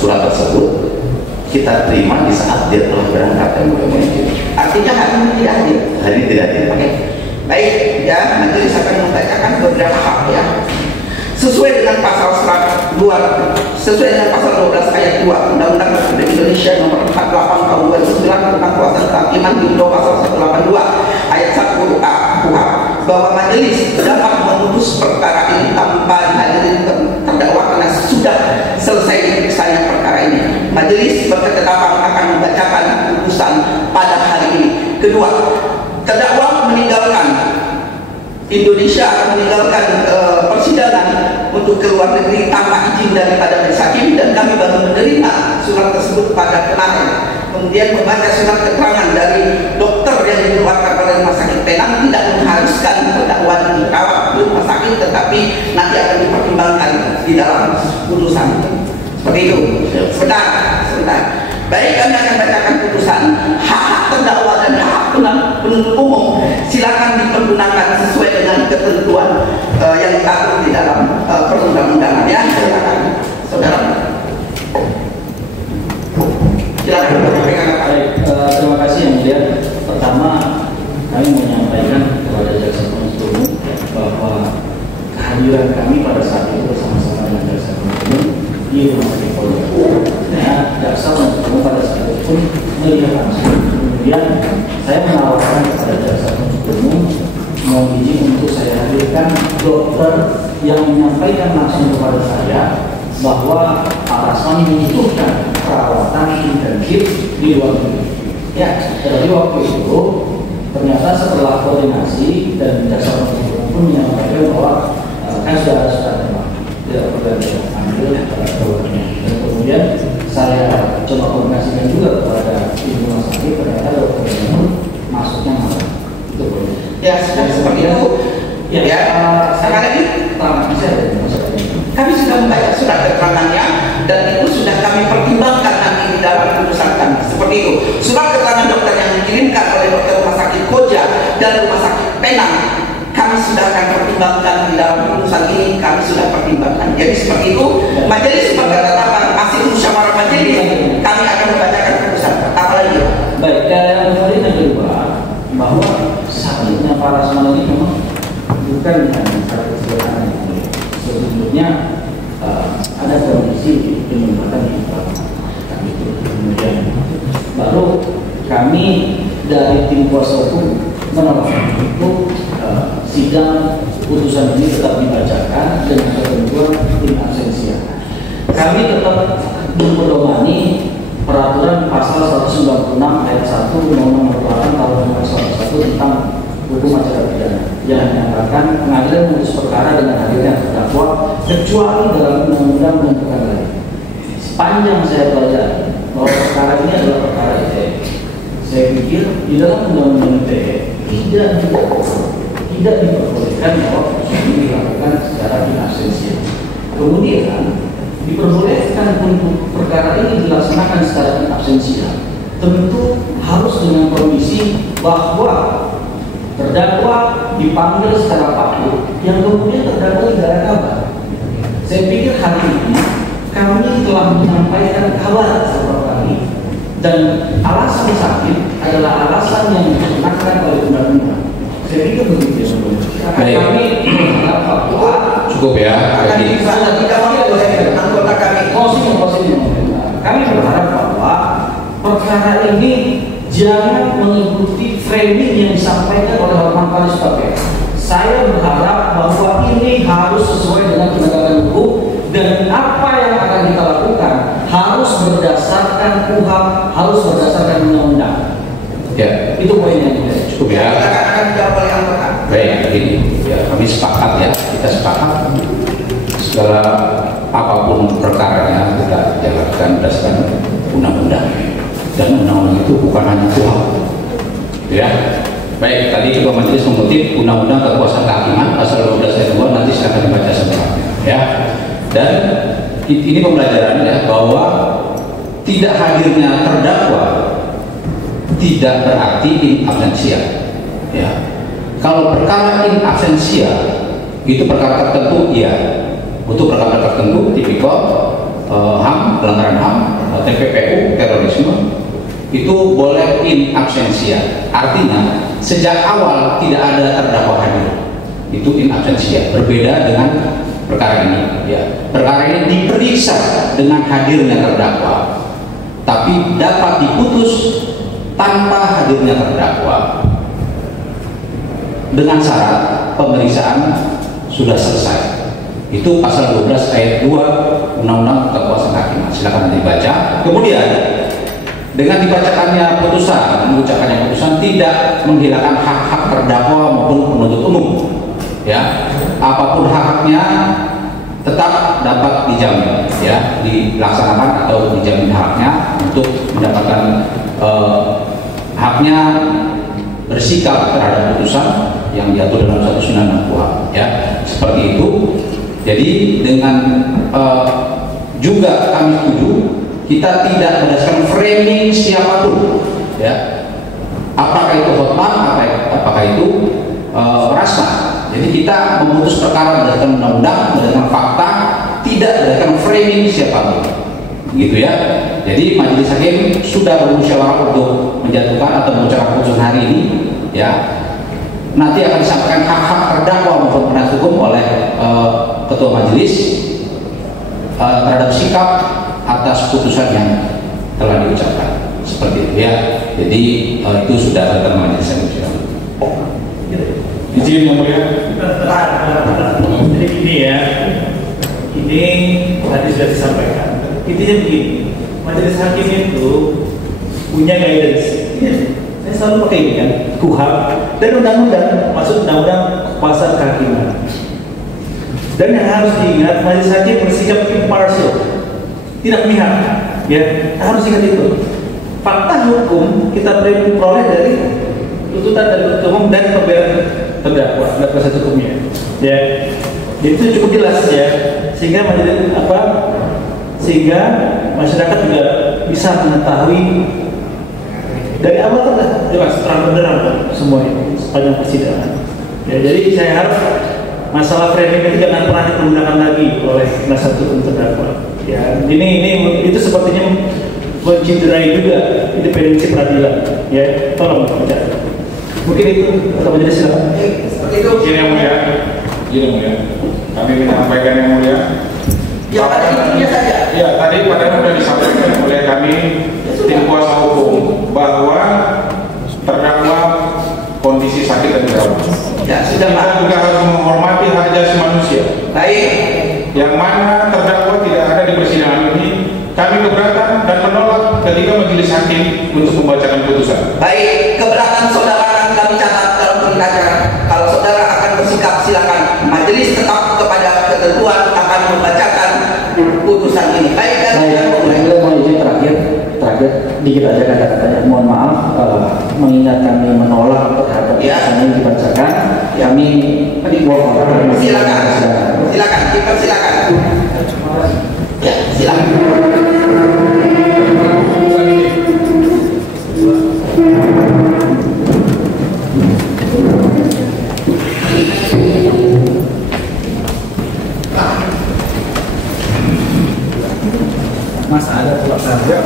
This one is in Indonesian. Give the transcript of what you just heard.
surat tersebut kita terima di saat dia telah berangkat dan Artinya hari ini tidak hadir. hari ini tidak hadir. Oke. Baik, ya majelis akan membacakan beberapa hal ya. Sesuai dengan pasal 12 ayat 2 Undang-Undang Republik Indonesia Nomor 48 Tahun 2009 tentang kuasa kehakiman junto pasal 182 ayat 1A KUHP bahwa majelis dapat memutus perkara ini tanpa dihadiri terdakwa karena sudah selesai diperiksanya perkara ini. Majelis berketetapan akan membacakan putusan pada hari ini. Kedua, terdakwa meninggalkan Indonesia, meninggalkan persidangan untuk keluar negeri tanpa izin daripada majelis hakim, dan kami baru menerima surat tersebut pada kemarin. Kemudian membaca surat keterangan dari dokter yang dikeluarkan oleh Rumah Sakit Penang tidak mengharuskan terdakwa dirawat di rumah sakit, tetapi nanti akan dipertimbangkan di dalam putusan. Seperti itu. Sebentar. Baik, kami akan bacakan putusan. Hak terdakwa dan hak penuntut umum silakan dipergunakan sesuai dengan ketentuan yang diatur di dalam perundang-undangan. Ya, silakan, saudara. Silakan. Baik, terima kasih yang mulia. Pertama, kami menyampaikan kepada jaksa penuntut umum bahwa kehadiran kami pada saat itu bersama-sama dengan jaksa penuntut umum di rumah sakit Polda. Nah, jaksa penuntut umum pada saat itu pun melihat langsung. Kemudian saya menawarkan kepada jaksa penuntut umum mohon izin untuk saya hadirkan dokter yang menyampaikan langsung kepada saya bahwa Pak Rasman membutuhkan perawatan intensif di luar negeri. Ya, dari waktu itu ternyata setelah koordinasi dan jaksa penuntut umum pun menyampaikan bahwa kan sudah tembak, tidak perlu diambil keluarnya. Dan kemudian saya coba koordinasikan juga kepada ibu rumah sakit, ternyata dokter pun masuknya malam. Itu boleh. Ya, seperti itu. Ya, sekali lagi, kami sudah membaca surat keterangannya dan itu sudah kami pertimbangkan nanti di dalam putusan kami. Seperti itu. Surat keterangan dokter yang dikirimkan oleh dokter Rumah Sakit Koja dan Rumah Sakit Penang kami sudah akan pertimbangkan di dalam putusan ini. Kami sudah pertimbangkan. Jadi seperti itu. Majelis berketetapan hasil musyawarah majelis, kami akan membacakan putusan. Apa lagi? Baik, yang kemudian yang kedua, bahwa sakitnya Pak Rasman ini memang bukan hanya sakit sederhana yang mulia. Sesungguhnya ada kondisi penyumbatan di kami itu. Kemudian baru kami dari tim kuasa hukum menolak itu sidang putusan ini tetap dibacakan dengan ketentuan in absentia. Kami tetap mempedomani peraturan pasal 196 ayat 1 Undang-Undang Nomor 8 Tahun 2001 tentang hukum acara pidana yang menyatakan pengadilan memutus perkara dengan hadirnya terdakwa kecuali dalam undang-undang menentukan lain. Sepanjang saya pelajari bahwa perkara ini adalah perkara ITE, saya pikir di dalam undang-undang ITE tidak diperbolehkan bahwa ini dilakukan secara in absentia. Kemudian diperbolehkan untuk perkara ini dilaksanakan secara in absentia, tentu harus dengan kondisi bahwa terdakwa dipanggil secara paksa yang kemudian terdakwa tidak ada kabar. Saya pikir hari ini kami telah menyampaikan kabar kepada kami dan alasan sakit adalah alasan yang dikenakan oleh undang-undang. Saya pikir begitu sebelumnya. Kami berharap bahwa Cukup ya. Kami berharap bahwa perkara ini jangan mengikuti framing yang disampaikan oleh Hotman Paris Pakai. Saya berharap bahwa ini harus sesuai dengan penegakan hukum dan apa yang akan kita lakukan harus berdasarkan KUHP, harus berdasarkan undang-undang. Ya, itu poinnya. cukup ya. Akan dijawab oleh anggota. Baik, begini. Ya, kami sepakat ya. Kita sepakat segala apapun perkaranya kita jalankan berdasarkan undang-undang. Dan undang-undang itu bukan hanya KUHP. Ya. Baik, tadi Ketua Majelis mengutip Undang-Undang Kekuasaan Kehakiman pasal 12 ayat 2, nanti silakan dibaca selengkapnya. Ya. Dan ini pembelajaran ya, bahwa tidak hadirnya terdakwa tidak berarti in absentia. Ya. Kalau perkara in absentia itu perkara tertentu, iya. Untuk perkara tertentu, tipikal HAM, pelanggaran HAM, TPPU terorisme itu boleh in absentia, artinya sejak awal tidak ada terdakwa hadir, itu in absentia. Berbeda dengan perkara ini, ya. Perkara ini diperiksa dengan hadirnya terdakwa, tapi dapat diputus tanpa hadirnya terdakwa dengan syarat pemeriksaan sudah selesai. Itu pasal 12 ayat 2 Undang-Undang Kekuasaan Kehakiman. Silakan dibaca. Kemudian dengan dibacakannya putusan, mengucapkannya putusan tidak menghilangkan hak-hak terdakwa maupun penuntut umum. Ya, apapun hak-haknya tetap dapat dijamin, ya, dilaksanakan atau dijamin haknya untuk mendapatkan haknya bersikap terhadap putusan yang diatur dalam 196 ya, seperti itu. Jadi dengan juga kami setuju kita tidak berdasarkan framing siapapun, ya, apakah itu Hotman, apakah itu Rasma. Jadi kita memutus perkara berdasarkan undang-undang, berdasarkan fakta, tidak berdasarkan framing siapapun, gitu ya. Jadi majelis hakim sudah bermusyawarah untuk menjatuhkan atau mengucapkan putusan hari ini, ya. Nanti akan disampaikan hak-hak terdakwa maupun penasihat hukum oleh ketua majelis terhadap sikap atas putusan yang telah diucapkan, seperti itu ya. Jadi itu sudah datang majelis hakim. Izin yang mulia. Jadi ini ya, ini tadi sudah disampaikan. Intinya begini, majelis hakim itu punya guidance. Saya selalu pakai ini kan, KUHP dan undang-undang, maksud undang-undang kekuasaan kehakiman. Dan yang harus diingat, majelis hakim bersikap impartial, tidak memihak, ya, harus ingat itu. Fakta hukum kita peroleh dari tuntutan dari penuntut umum dan pembelaan terdakwa dan proses hukumnya, ya. Itu cukup jelas ya, sehingga majelis sehingga masyarakat juga bisa mengetahui dari awal kan jelas terang benderang semua ini sepanjang persidangan. Ya, jadi saya harap masalah framing itu jangan pernah digunakan lagi oleh penasihat hukum terdakwa. Ya, ini itu sepertinya menciderai juga independensi peradilan. Ya, tolong baca. Mungkin itu atau majelis silakan. Seperti itu. Izin yang mulia, izin yang mulia. Kami menyampaikan yang mulia. Ya, pada intinya saja. Ya, tadi padahal sudah disampaikan oleh kami tim kuasa hukum bahwa terdakwa kondisi sakit dan dirawat. Ya, sudah Pak. Kita juga harus menghormati hak asasi manusia. Baik. Yang mana terdakwa tidak ada di persidangan ini, kami keberatan dan menolak ketika majelis hakim untuk membacakan putusan. Baik, keberatan saudara akan kami catat dalam pengacara. Kalau saudara akan bersikap, silakan. Majelis tetap kepada ketentuan akan membacakan putusan ini. Baik, dan Mohon izin terakhir dikit aja kata-katanya. Mohon maaf, mengingat kami menolak terhadap putusan yang dibacakan, kami silakan, dipersilakan. Ya, silakan. Mas ada pula saja.